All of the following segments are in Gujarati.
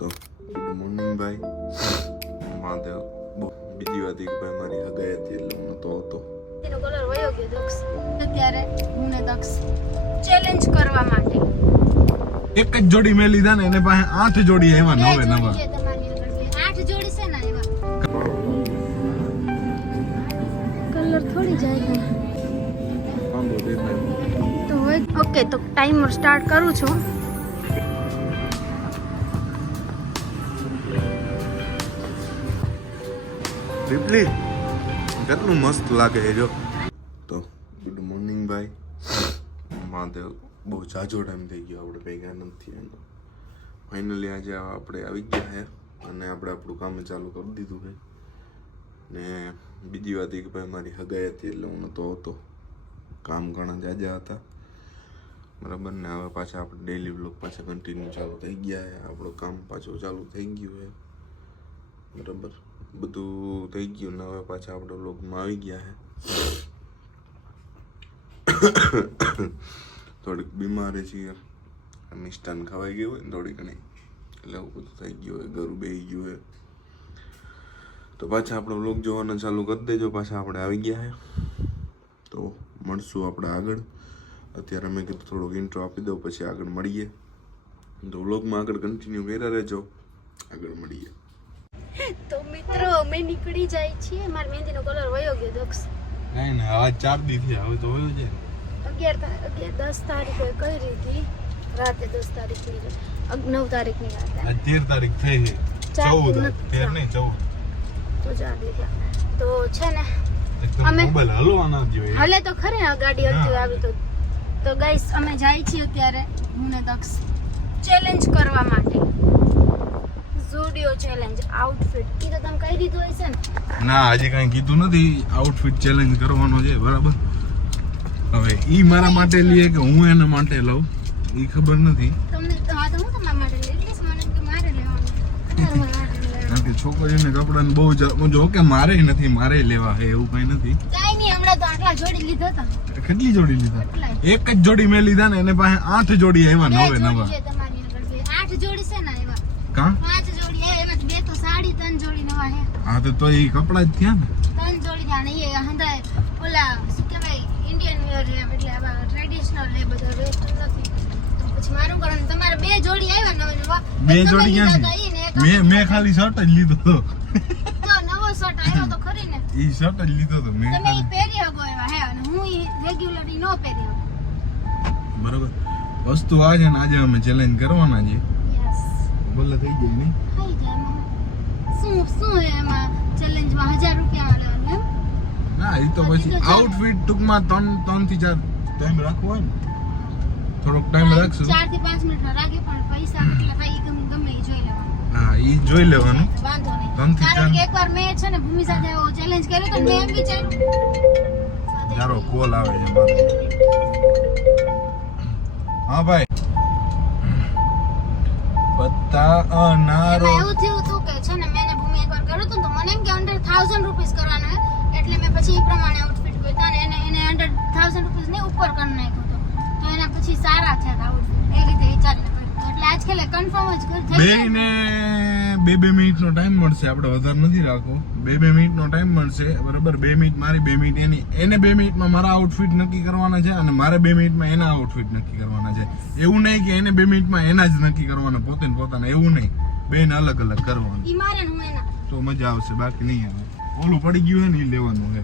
તો ગુડ મોર્નિંગ ભાઈ. મહાદેવ. બીજી વાત કે ભાઈ મારી હગાઈ હતી એટલે હું તો હતો. એનો કલર વયો ગયો દક્ષ. અત્યારે હું ને દક્ષ ચેલેન્જ કરવા માટે એક જ જોડી મેં લીધા ને એને પાસે 8 જોડી એવા નવે નવા. તમારી આગળ 8 જોડી છે ને એવા કલર થોડી જાય તો હોય. ઓકે તો ટાઈમર સ્ટાર્ટ કરું છું. પીપલી કેટલું મસ્ત લાગે છે જો. તો ગુડ મોર્નિંગ ભાઈ. મહાદેવ. બહુ જાજો ટાઈમ થઈ ગયો આપણે ભેગા નથી એનો. ફાઇનલી આજે આપણે આવી ગયા છે અને આપણે આપણું કામ ચાલુ કરી દીધું છે. ને બીજી વાત એ કે ભાઈ મારી હગાઈ હતી એટલે હું નહોતો હતો. કામ ઘણા જાજા હતા બરાબર ને. હવે પાછા આપણે ડેઈલી બ્લોગ પાછા કન્ટિન્યુ ચાલુ થઈ ગયા છે. આપણું કામ પાછું ચાલુ થઈ ગયું છે બરાબર. બધું થઈ ગયું ને હવે પાછા આપણે બ્લોગમાં આવી ગયા છે. થોડીક બીમારી છીએ, મિષ્ટાન ખવાઈ ગયું હોય ને થોડી ઘણી એટલે એવું બધું થઈ ગયું હોય, ઘરું બેસી ગયું હોય. તો પાછા આપણો બ્લોગ જોવાના ચાલુ કરી દેજો. પાછા આપણે આવી ગયા છે તો મળશું આપણે આગળ. અત્યારે મેં કીધું થોડોક ઇન્ટ્રો આપી દઉં પછી આગળ મળીએ. તો બ્લોગમાં આગળ કન્ટિન્યુ કર્યા રહેજો. આગળ મળીએ. તો મિત્રો અમે નીકળી જાય છીએ. માર મહેંદીનો કલર વયો ગયો દક્ષ. નહીં ને આજ 4 દી થયા હવે તો હોયો છે. 10 તારીખે કરી હતી રાતે. 10 તારીખની 9 તારીખની રાતે. આજ 13 તારીખ થઈ છે. 14 13 નહીં 14 તો જાડી ગયા. તો છે ને અમે મોબાઈલ હલવાના જોઈએ. હલે તો ખરે ગાડી હલતી આવી તો ગાઈસ અમે જાય છીએ અત્યારે હું ને દક્ષ ચેલેન્જ કરવા માટે. ઝુડિયો ચેલેન્જ આઉટફિટ ઈ તો તમે કહી દીધું હશે ને? ના હજી કઈ કીધું નથી. આઉટફિટ ચેલેન્જ કરવાનો છે બરાબર. હવે ઈ મારા માટે લે કે હું એના માટે લઉં ઈ ખબર નથી. તમને તો આ તો હું તમારા માટે લઈ લઈશ. મને કે મારે લેવાનું. કારણ કે છોકરીઓને કપડાને બહુ જો કે મારે નથી, મારે લેવા છે એવું કઈ નથી. કાઈ નહીં, હમણાં તો આટલા જોડી લીધા હતા. કેટલી જોડી લીધા? એક જ જોડી મેં લીધા ને એને પાસે 8 જોડી એવા નવે નવા. છે તમારી આગળ 8 જોડી છે ને એવા. કા 5 જોડી એમાં 2 તો સાડી 3 જોડી નવા છે. હા તો ઈ કપડા જ થયા ને. 3 જોડી થયા ને એ હંધાય ઓલા શું કહેવાય ઇન્ડિયન વેર એટલે આવા ટ્રેડિશનલ એ બધા વેસ્ટર્ન નથી. તો પછી મારું કરવાનું તમારે 2 જોડી આવ્યા નવા નવા. 2 જોડી ક્યાં છે? મેં ખાલી શર્ટ જ લીધો હતો. તો નવો શર્ટ આવ્યો તો ખરી ને. ઈ શર્ટ જ લીધો હતો મેં. તમે ઈ પહેરી હગો એવા હે અને હું ઈ રેગ્યુલરલી નો પહેરી હગો. બરાબર. વસ્તુ આ છે ને આજે અમે ચેલેન્જ કરવાના છે. યસ. બોલે થઈ ગઈ નહીં? થઈ જાય એમાં. શું હે એમાં ચેલેન્જમાં 1000 રૂપિયા વાળા એમ? ના ઈ તો પછી આઉટફિટ ટૂંકમાં 3 થી 4 ટાઈમ રાખવો હોય ને થોડોક ટાઈમ રાખશું. 4 થી 5 મિનિટ રાખી પણ પૈસા કેટલા થાય ઈ ગમે ઈ જોઈ લેવાનું. હા ઈ જોઈ લેવાનું. વાંધો નહીં. 3 થી 4 કારણ કે એકવાર મેં છે ને ભૂમિ સાથે ચેલેન્જ કર્યો તો મેં એમ વિચાર્યું તારો કોલ આવે છે મારો. હા ભાઈ. પત્તા અનારો. એમાં એવું થયું હતું કે છે ને મેં ભૂમિ એકવાર કર્યું હતું તો મને એમ કે અંડર 1000 રૂપીસ કરવાના હે એટલે મેં પછી એ પ્રમાણે આઉટફિટ કર્યું અને એને અંડર 1000 રૂપીસ ને ઉપર કરી નાખ્યું હતું તો એના પછી સારા થયા આઉટફિટ એ રીતે વિચારીને કર્યું એટલે આજ ખેલે કન્ફર્મ જ થઈ જાય. બેયને 2 મિનિટનો ટાઈમ મળશે. આપણે વધારે નથી રાખવો. 2 મિનિટનો ટાઈમ મળશે બરાબર. 2 મિનિટ મારી 2 મિનિટ એની. એને 2 મિનિટમાં મારા આઉટફિટ નક્કી કરવાના છે અને મારે 2 મિનિટમાં એના આઉટફિટ નક્કી કરવાના છે. એવું નહીં કે એને 2 મિનિટમાં એના જ નક્કી કરવાના પોતે ને પોતાના. એવું નહીં, બેને અલગ અલગ કરવાનું. ઈ મારે ને હું એના તો મજા આવશે, બાકી નહીં આવે. ઓલું પડી ગયું હે ને ઈ લેવાનું છે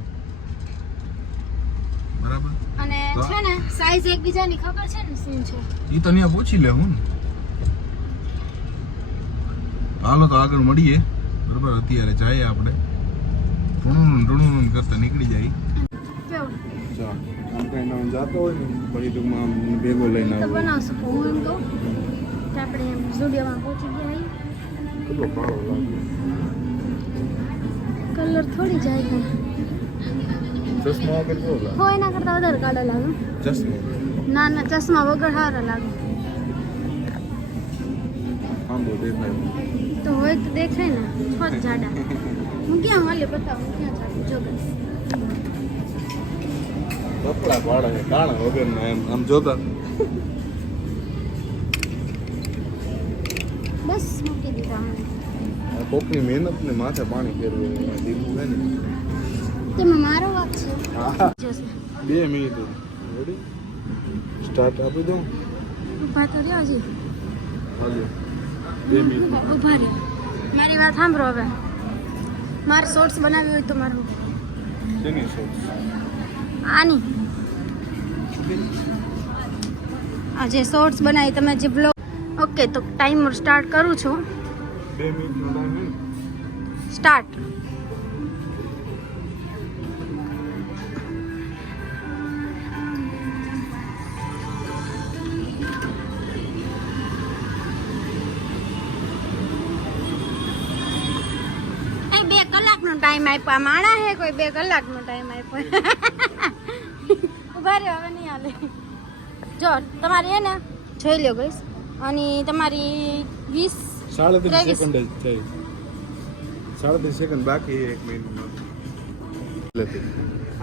બરાબર. અને છે ને સાઈઝ એકબીજાની ખબર છે ને શું છે ઈ તો ત્યાં પૂછી લે હું. હાલો તો આગળ મળીએ બરાબર. અત્યારે જઈએ આપણે ટુણું કરતા નીકળી જાય. કેવું ચાલ આમ કઈ ના જાતો હોય ને પછી ટૂંકમાં આમ ભેગો લઈને તો આવ્યો. બનાવશું હું એમ કહું કે આપણે એમ ઝુડિયોમાં પહોંચી ગયા કેટલો કાળો લાગે. કલર થોડી જાય છે ચશ્મા વગર કેવો લાગે? હો એના કરતા વધારે કાળો લાગે. ચશ્મા ના ચશ્મા વગર સારા લાગે. આમ બહુ દેખાય. તો હોય તો દેખાય ને થોડ જાડા. હું ક્યાં હાલે બતાવું ક્યાં જાડું જો કપડા વાળા છે કાણા વગર ના એમ આમ જોતા. બસ મૂકી દે. લીધા હમણાં. કોકની મહેનત ને માથે પાણી ફેરવે દીવું છે ને. તેમાં મારો વાક છે. હા જશે 2 મિનિટ રેડી સ્ટાર્ટ આપી દઉં. ઊભા તો રહ્યો હજી. હાલ્યો 2 મિનિટ ઊભા રહી. મારી વાત સાંભળો હવે. મારે શોર્ટ્સ બનાવવી હોય તો મારું શેની શોર્ટ્સ? આની આ જે શોર્ટ્સ બનાવી તમે જે બ્લોગ. ઓકે તો ટાઈમર સ્ટાર્ટ કરું છું. 2 મિનિટનો ટાઈમ હે. સ્ટાર્ટ. એ 2 કલાકનો ટાઈમ આપ્યો. માણા હે કોઈ 2 કલાકનો ટાઈમ આપ્યો. ઉભા રહ્યો હવે નહીં હાલે. જો તમારી હે ને જોઈ લો ગઈસ અને તમારી 20 3.5 સેકન્ડ જ થઈ. 3.5 સેકન્ડ બાકી 1 મિનિટ.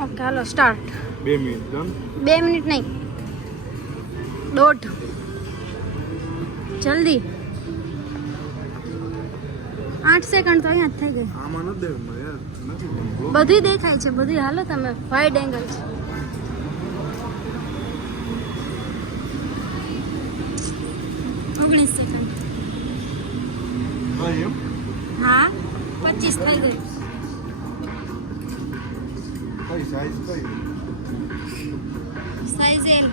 ઓકે હાલો સ્ટાર્ટ. 2 minute done. 2 મિનિટ નહીં 1.5. જલ્દી 8 સેકન્ડ તો અહીંયા જ થઈ ગઈ. આમાં નથી દેવું યાર. નથી દેવું. બધી દેખાય છે બધી. હાલો તમે વાઇડ એંગલ છે. 19 સેકન્ડ. હા એમ. હા 25 થઈ ગઈ. કઈ સાઈઝ કઈ? સાઈઝ એમ.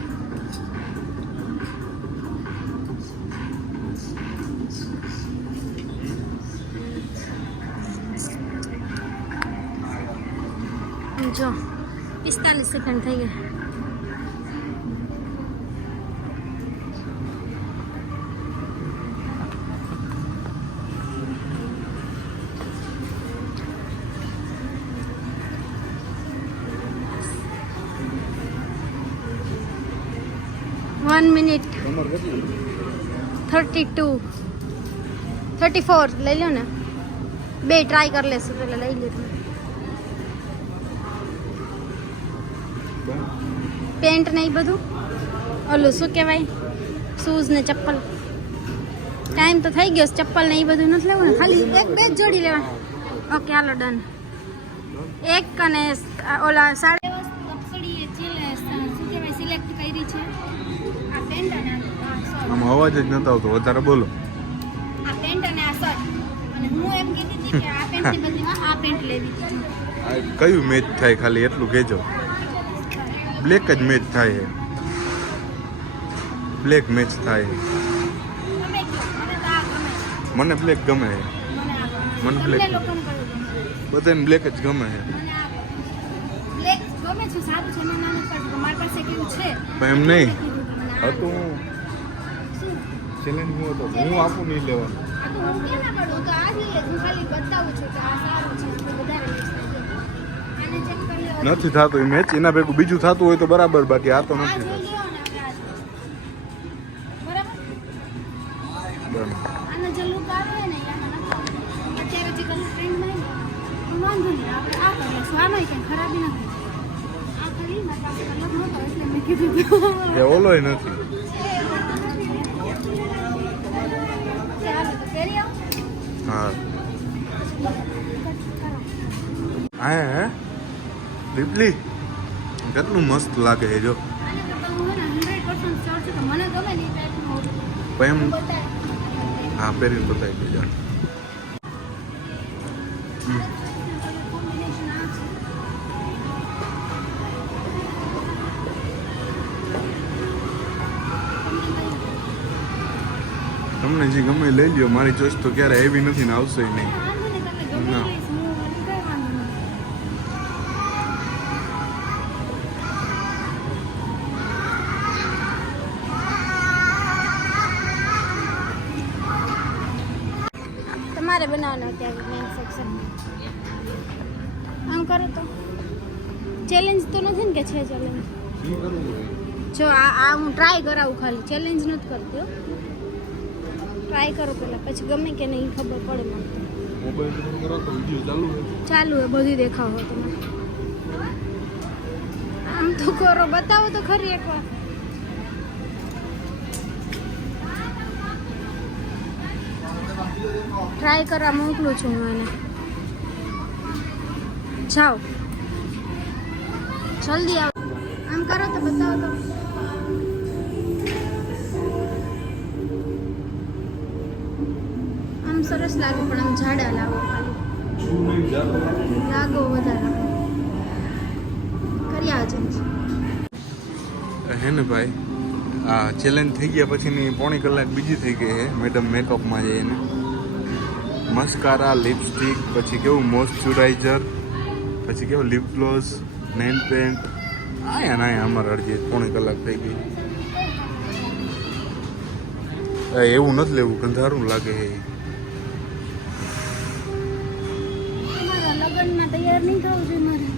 જો 45 સેકન્ડ થઈ ગયા. One minute તમાર કેટલું? 32 34 લઈ લો ને. 2 ટ્રાય કરી લેશું પેલા લઈ લીધું. પેન્ટ ને એ બધું ઓલું શું કહેવાય શૂઝ ને ચપ્પલ. ટાઈમ તો થઈ ગયો. ચપ્પલ ને એ બધું નથી લેવું ને. ખાલી 1-2 જ જોડી લેવા. ઓકે હાલો ડન. એક અને ઓલા સાડી સિલેક્ટ કરી છે. આ પેન્ટ અને આ શર્ટ. આમાં અવાજ જ નતો આવતો. વધારે બોલો. આ પેન્ટ અને આ શર્ટ. અને હું એમ કહેતી હતી કે આ પેન્ટની બદલીમાં આ પેન્ટ લેવી છે. આ કયું મેચ થાય ખાલી એટલું કહેજો. બ્લેક જ મેચ થાય છે. બ્લેક મેચ થાય છે. ગમે ગયો. મને તો આ ગમે. મને બ્લેક ગમે છે. મને મને આ ગમે. black તમને લોકોને કયું ગમે? બધાને બ્લેક જ ગમે છે. મને આ બ્લેક ગમે છે. સારું છે. મને નાનું પડતું. મારી પાસે કેવું છે. પણ એમ નહીં મને આ હતું. શું? ચેલેન્જ હું હતો. હું આપું નહીં લેવાનું. આ તો હું કેમ ના કરું? તો આ જ લે. હું ખાલી બતાવું છું કે આ સારું છે. તો વધારે લેશે. આને ચેક કરી લો. નથી થતું એ મેચ. એના ભેગું બીજું થતું હોય તો બરાબર. બાકી આ તો આ નથી જોઈ થતું. લ્યો ને આપણે આ જોઈશું. બરાબર? બરાબર. આનો જે લુક આવે ને એમાં નથી આવતો. અત્યારે જે કલર ટ્રેન્ડમાં ને વાંધો નહીં. આપણે આ કરી લઈશું. આમાં કંઈ ખરાબી નથી. આ ખાલી મારી પાસે કલર નહોતો એટલે મેં કીધું હતું. એ ઓલોય નથી. ચાલો તો પહેરી આવો. હા હા હે દીપલી કેટલું મસ્ત લાગે છે જો. આને કરતાં હું હે ને 100% શ્યોર છું કે મને ગમે ને એ ટાઈપનું ઓલું પણ એમ બતાય. હા પહેરીને બતાવી દેજો. કોમ્બિનેશન આ છે. તમને જે ગમે એ લઈ લ્યો. મારી ચોઈસ તો ક્યારે એવી નથી ને આવશે નહીં. વાંધો નહીં. તમે ગમે ના. લઈશ. હું મને કંઈ વાંધો નહીં. તમારે બનાવવાનો અત્યારે મેઇન સેક્શન. આમ કરો તો ચેલેન્જ તો નથી ને કે છે ચેલેન્જ. જો આ હું ટ્રાય કરાવું ખાલી. ચેલેન્જ નથી કરતી હો. ટ્રાય કરો પહેલાં પછી ગમે કે નહીં ખબર પડે મને તો. મોબાઈલ કરો તો વિડિયો ચાલુ છે. ચાલુ હે બધું દેખાવ હો તમે. આમ તો કરો બતાવો તો ખરી એકવાર. ટ્રાય કરવા મોકલું છું હું એને. જાઓ જલ્દી આવો. આમ કરો તો બતાવો તો. આમ સરસ લાગે પણ આમ જાડા લાવો ખાલી. લાગો વધારે કર્યા છે. હે ને ભાઈ, આ ચેલેન્જ થઈ ગયા પછીની પોણી કલાક બીજી થઈ ગઈ છે. મેડમ મેકઅપમાં જઈને મસ્કારા, લિપસ્ટિક, પછી કેવું મોઇશ્ચરાઇઝર, પછી કેવું લિપ ગ્લોસ, નેલ પેન્ટ, આયા અમારે અડધી પોણી કલાક થઈ ગઈ. એવું નથી લેવું, ગંધારું લાગે છે. મારા લગ્નમાં તૈયાર નહીં થવું જોઈએ મારે.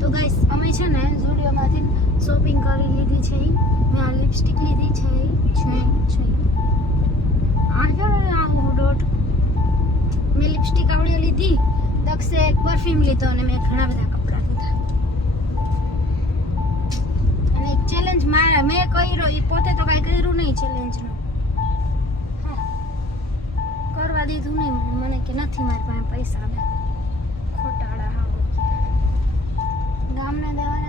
તો ગાઈસ અમે છે ને ઝુડિયોમાંથી શોપિંગ કરી લીધી છે. મેં આ લિપસ્ટિક લીધી છે. આ જો ને આ ડોટ મેં લિપસ્ટિક આવડી લીધી. દક્ષે એક પરફ્યુમ લીધો અને મેં ઘણા બધા કપડાં લીધા. અને એક ચેલેન્જ મેં કર્યો, એ પોતે તો કાંઈ કર્યું નહીં ચેલેન્જનું. કરવા દીધું નહીં મને કે નથી મારી પાસે પૈસા. ખોટાડા હાવ ગામના દેવાના